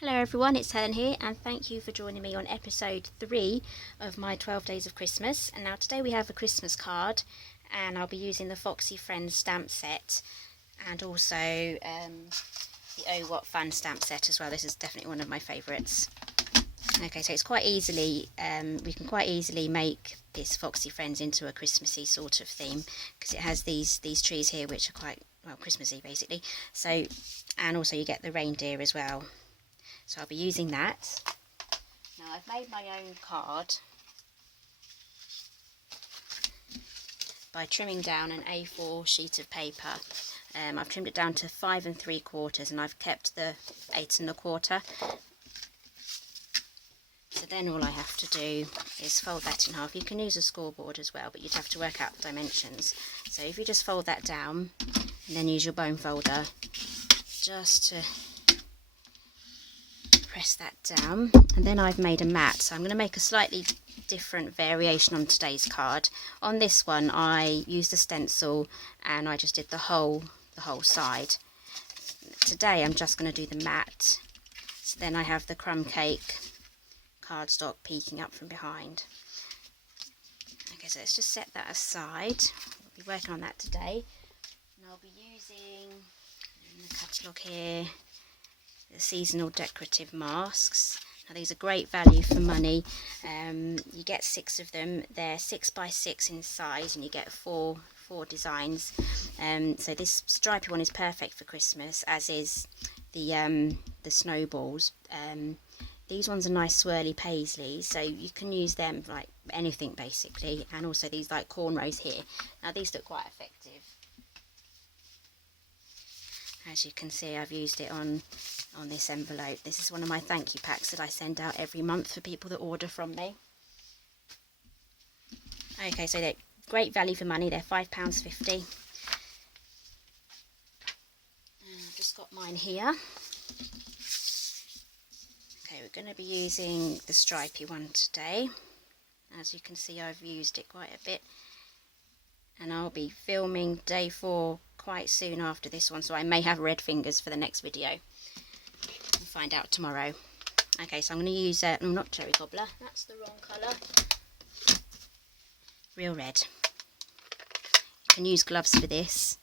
Hello everyone, it's Helen here and thank you for joining me on episode 3 of my 12 Days of Christmas. And now today we have a Christmas card and I'll be using the Foxy Friends stamp set and also the Oh What Fun stamp set as well. This is definitely one of my favourites. Okay, so it's quite easily, we can quite easily make this Foxy Friends into a Christmassy sort of theme because it has these trees here which are quite, well, Christmassy basically. So, and also you get the reindeer as well. So I'll be using that. Now I've made my own card by trimming down an A4 sheet of paper. I've trimmed it down to 5 3/4 and I've kept the 8 1/4. So then all I have to do is fold that in half. You can use a scoreboard as well, but you'd have to work out the dimensions. So if you just fold that down and then use your bone folder just to press that down, and then I've made a mat. So I'm going to make a slightly different variation on today's card. On this one I used a stencil and I just did the whole side. Today I'm just going to do the mat. So then I have the crumb cake cardstock peeking up from behind. Okay, so let's just set that aside. We'll be working on that today. And I'll be using, in the catalogue here, the seasonal decorative masks. Now these are great value for money. You get 6 of them. They're 6 by 6 in size and you get four designs. So this stripy one is perfect for Christmas, as is the snowballs. These ones are nice swirly paisleys, so you can use them for like anything basically, and also these like cornrows here. Now these look quite effective. As you can see, I've used it on this envelope. This is one of my thank you packs that I send out every month for people that order from me. Okay, so they're great value for money. They're £5.50. I've just got mine here. Okay, we're going to be using the stripy one today. As you can see, I've used it quite a bit. And I'll be filming day 4 quite soon after this one, so I may have red fingers for the next video. We'll find out tomorrow. Okay, so I'm going to use, not cherry cobbler, that's the wrong colour. Real red. You can use gloves for this.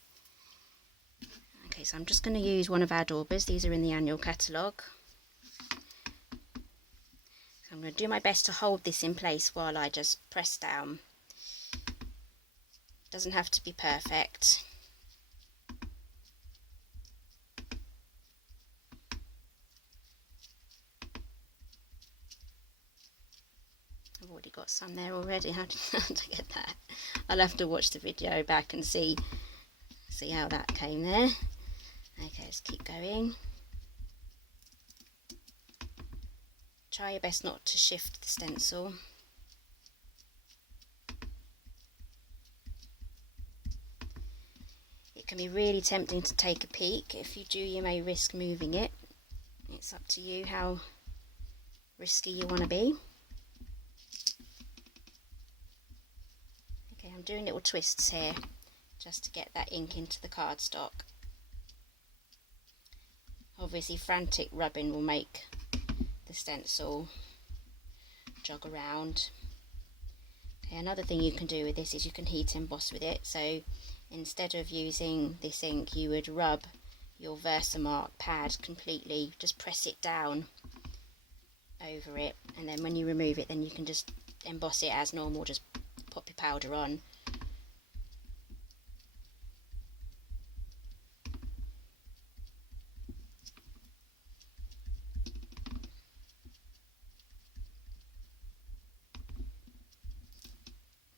Okay, so I'm just going to use one of our daubers. These are in the annual catalogue. So I'm going to do my best to hold this in place while I just press down. Doesn't have to be perfect. I've already got some there already. How to get that? I'll have to watch the video back and see how that came there. Okay, let's keep going. Try your best not to shift the stencil. It can be really tempting to take a peek. If you do, you may risk moving it. It's up to you how risky you want to be. Okay, I'm doing little twists here just to get that ink into the cardstock. Obviously frantic rubbing will make the stencil jog around. Okay, another thing you can do with this is you can heat emboss with it. So instead of using this ink, you would rub your Versamark pad completely, just press it down over it, and then when you remove it, then you can just emboss it as normal, just pop your powder on.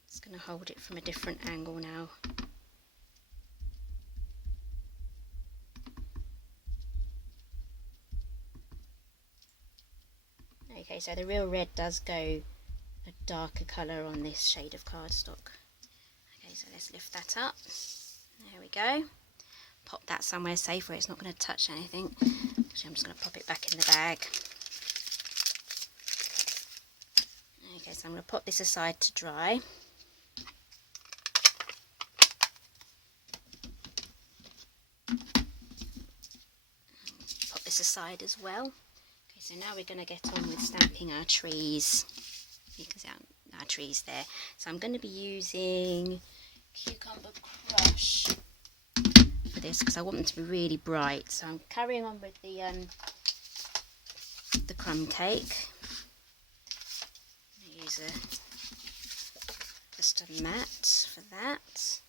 Just going to hold it from a different angle now. Okay, so the real red does go a darker colour on this shade of cardstock. Okay, so let's lift that up. There we go. Pop that somewhere safe where it's not going to touch anything. Actually, I'm just going to pop it back in the bag. Okay, so I'm going to pop this aside to dry. Pop this aside as well. So now we're going to get on with stamping our trees. You can see our trees there. So I'm going to be using Cucumber Crush for this because I want them to be really bright. So I'm carrying on with the crumb cake. I'm going to use just a mat for that.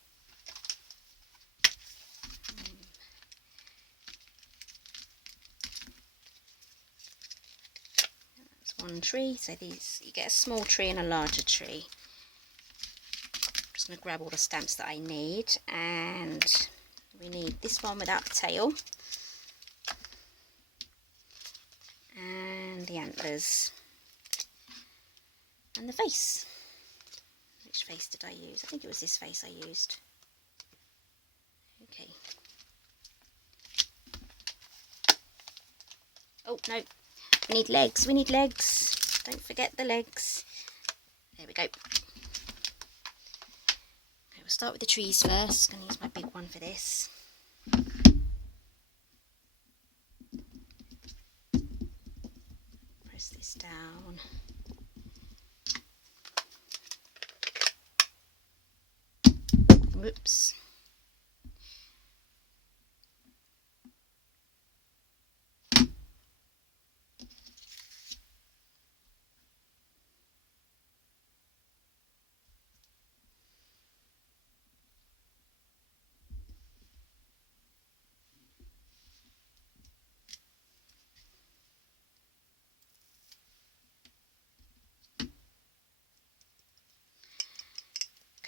One tree, so these, you get a small tree and a larger tree. I'm just going to grab all the stamps that I need, and we need this one without the tail, and the antlers, and the face. Which face did I use? I think it was this face I used. Okay. Oh no. We need legs, don't forget the legs. There we go. Okay, we'll start with the trees first. I'm going to use my big one for this. Press this down. Whoops.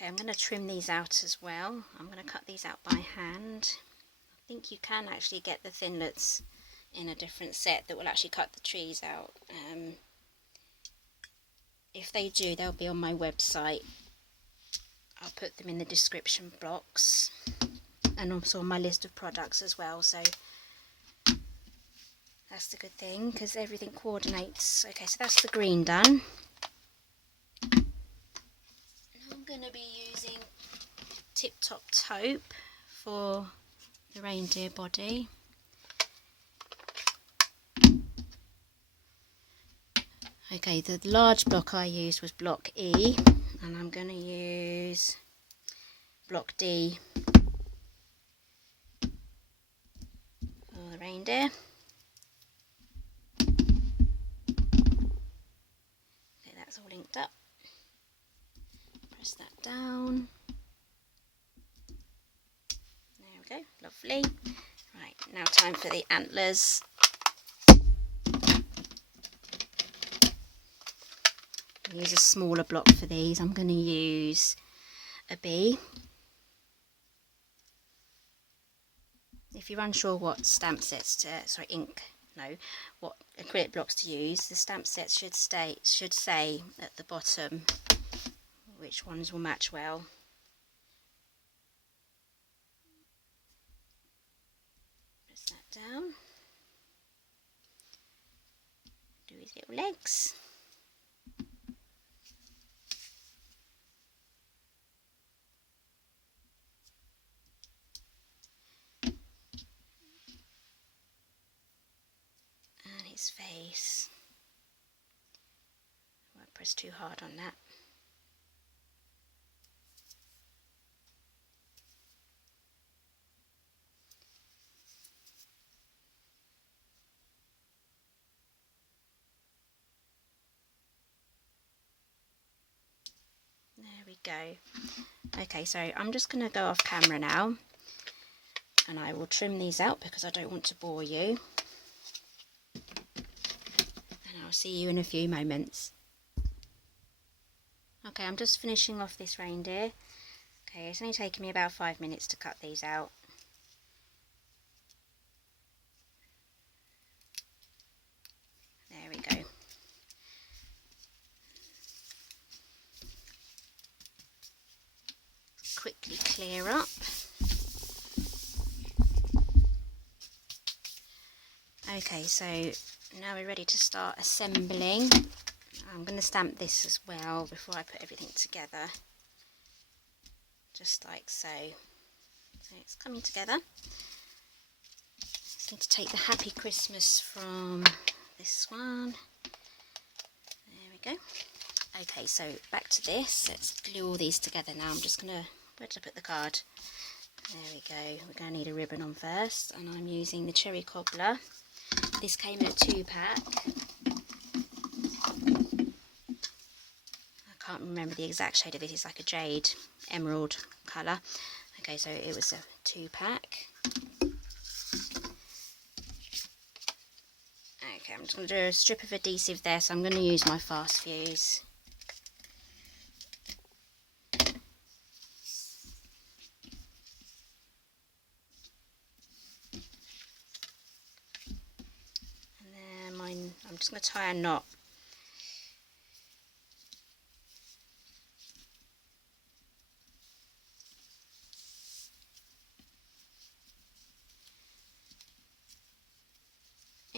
Okay, I'm going to trim these out as well. I'm going to cut these out by hand. I think you can actually get the thinlits in a different set that will actually cut the trees out. If they do, they'll be on my website. I'll put them in the description box and also on my list of products as well. So that's the good thing because everything coordinates. Okay, so that's the green done. I'm going to be using Tip Top Taupe for the reindeer body. Okay, the large block I used was block E, and I'm going to use block D for the reindeer. Okay, that's all linked up. Press that down. There we go, lovely. Right, now time for the antlers. I'll use a smaller block for these. I'm going to use a B. If you're unsure what stamp sets what acrylic blocks to use, the stamp sets should say at the bottom which ones will match well. Press that down. Do his little legs. And his face. I won't press too hard on that. There we go. Okay, so I'm just going to go off camera now and I will trim these out because I don't want to bore you. And I'll see you in a few moments. Okay, I'm just finishing off this reindeer. Okay, it's only taken me about 5 minutes to cut these out. There we go. Quickly clear up. Okay, so now we're ready to start assembling. I'm going to stamp this as well before I put everything together, just like so. So it's coming together. Just need to take the Happy Christmas from this one. There we go. Okay, so back to this. Let's glue all these together now. I'm just gonna, where did I put the card? There we go. We're gonna need a ribbon on first, and I'm using the Cherry Cobbler. This came in a 2-pack. I can't remember the exact shade of it. It's like a jade emerald colour. Okay, so it was a 2-pack. Okay, I'm just going to do a strip of adhesive there, so I'm going to use my fast fuse. And then I'm just going to tie a knot.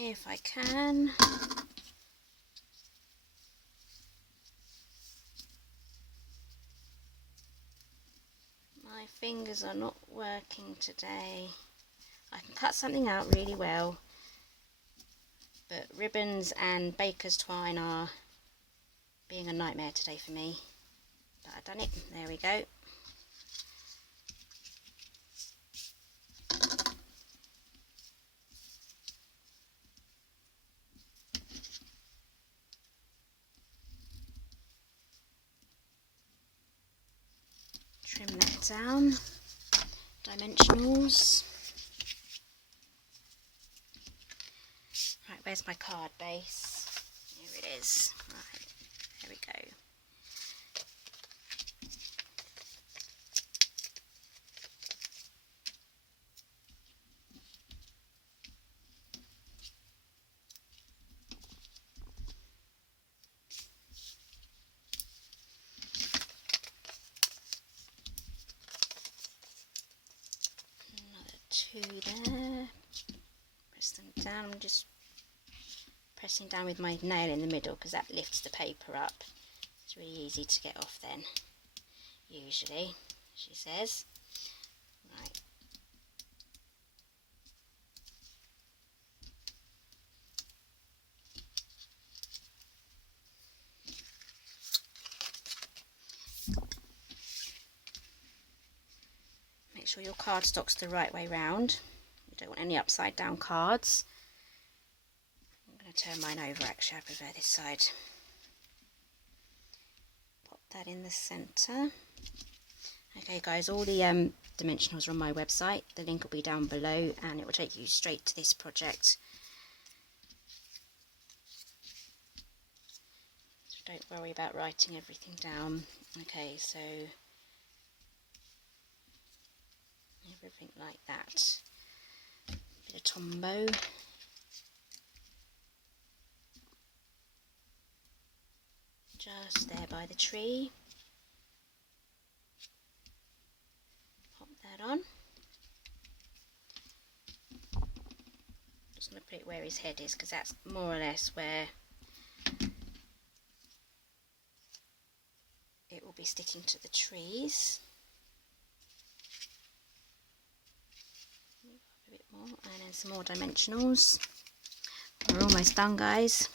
If I can. My fingers are not working today. I can cut something out really well, but ribbons and baker's twine are being a nightmare today for me. But I've done it. There we go. Trim that down. Dimensionals. Right, where's my card base? Here it is. Right, there we go. Two there. Press them down. I'm just pressing down with my nail in the middle because that lifts the paper up. It's really easy to get off then, usually, she says. Right. Make sure your cardstock's the right way round. You don't want any upside down cards. I'm going to turn mine over actually, I prefer this side. Pop that in the centre. Okay guys, all the dimensionals are on my website. The link will be down below and it will take you straight to this project. So don't worry about writing everything down. Okay, so everything like that. Bit of Tombow. Just there by the tree. Pop that on. Just going to put it where his head is because that's more or less where it will be sticking to the trees. A bit more, and then some more dimensionals. We're almost done, guys.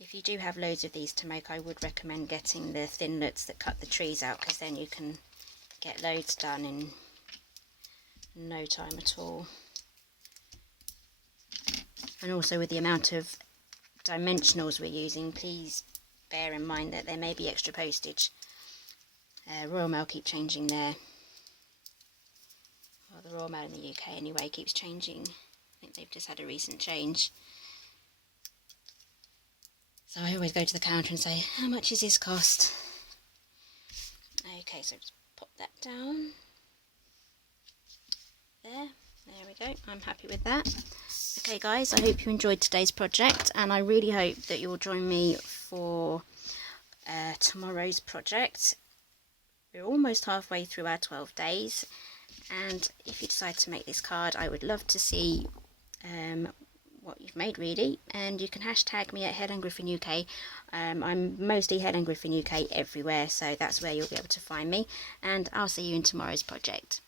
If you do have loads of these to make, I would recommend getting the thinlits that cut the trees out, because then you can get loads done in no time at all. And also with the amount of dimensionals we're using, please bear in mind that there may be extra postage. Royal Mail keep changing their, well, the Royal Mail in the UK anyway keeps changing. I think they've just had a recent change. So I always go to the counter and say, how much is this cost? Okay, so just pop that down. There we go. I'm happy with that. Okay guys, I hope you enjoyed today's project, and I really hope that you'll join me for tomorrow's project. We're almost halfway through our 12 days, and if you decide to make this card, I would love to see what you've made, really, and you can hashtag me at Helen Griffin UK. I'm mostly Helen Griffin UK everywhere, so that's where you'll be able to find me, and I'll see you in tomorrow's project.